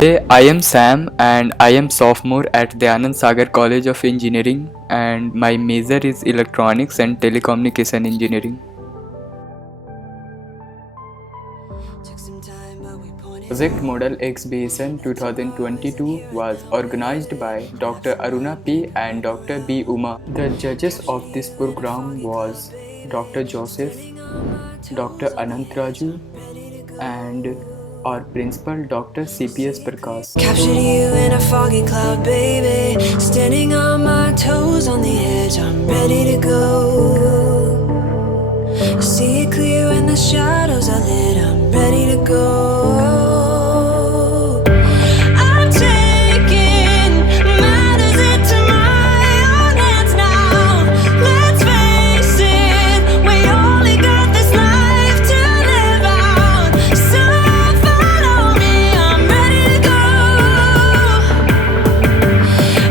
Hey, I am Sam and I am sophomore at Dayananda Sagar College of Engineering and my major is Electronics and Telecommunication Engineering. Project Model Exhibition 2022 was organized by Dr. ARUNA P and Dr. B. Uma. The judges of this program was Dr. Joseph, Dr. ANANTHA and our principal Dr. CPS Prakash. Captured you in a foggy cloud, baby. Standing on my toes on the edge, I'm ready to go. I see it clear when the shadows are lit, I'm ready to go. I'm taking matters into my own hands now. Let's face it, we only got this life to live out. So follow me, I'm ready to go.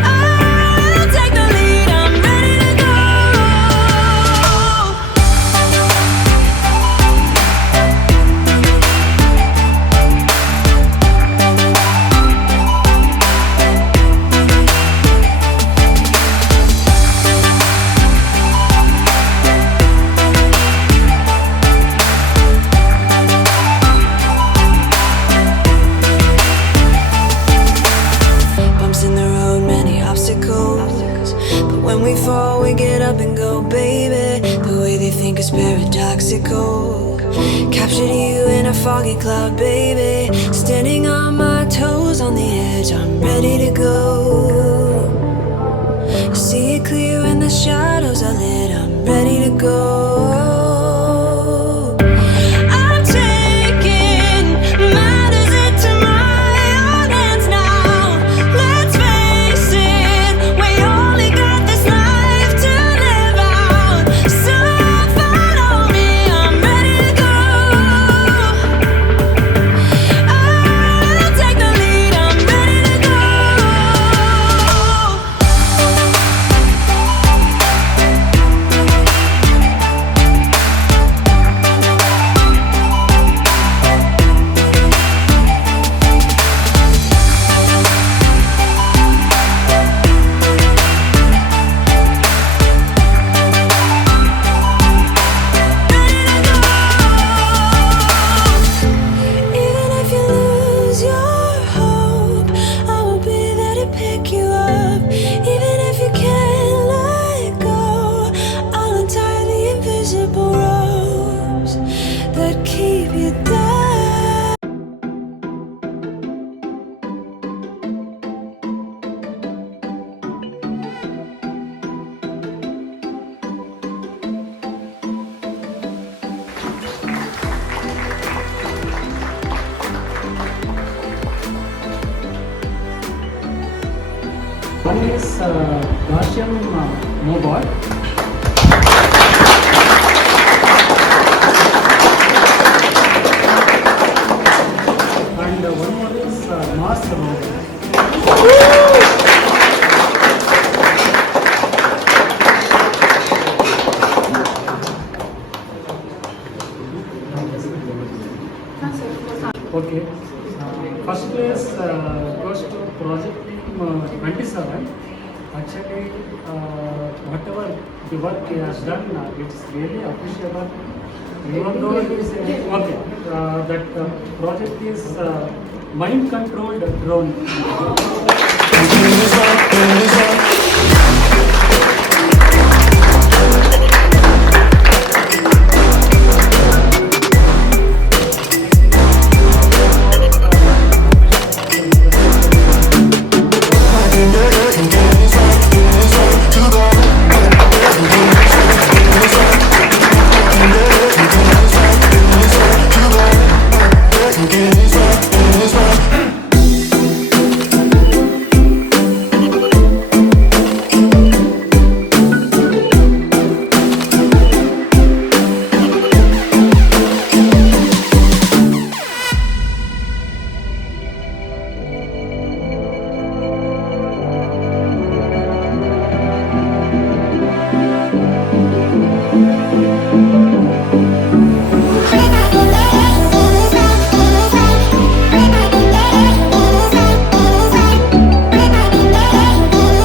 I'll take the lead, I'm ready to go. Bumps in the road, many obstacles. But when we fall, we get up and go, baby. The way they think is paradoxical. Captured you in a foggy cloud, baby. Standing on my toes on the edge, I'm ready to go. I see it clear when the shadows are lit, I'm ready to go. I'm taking matters into my own hands now. Let's face it, we only got this life to live out. So follow me, I'm ready to go. I'll take the lead, I'm ready to go. Even if you lose your hope, I will be there to pick you up. Even if you can't let go, I'll untie the invisible ropes that keep you down. One is Gaussian mobile. And one more is Mars rover. Okay. First place goes to project team 27. Actually, whatever the work he has done, it's really appreciable. Even though it is that project is mind controlled drone.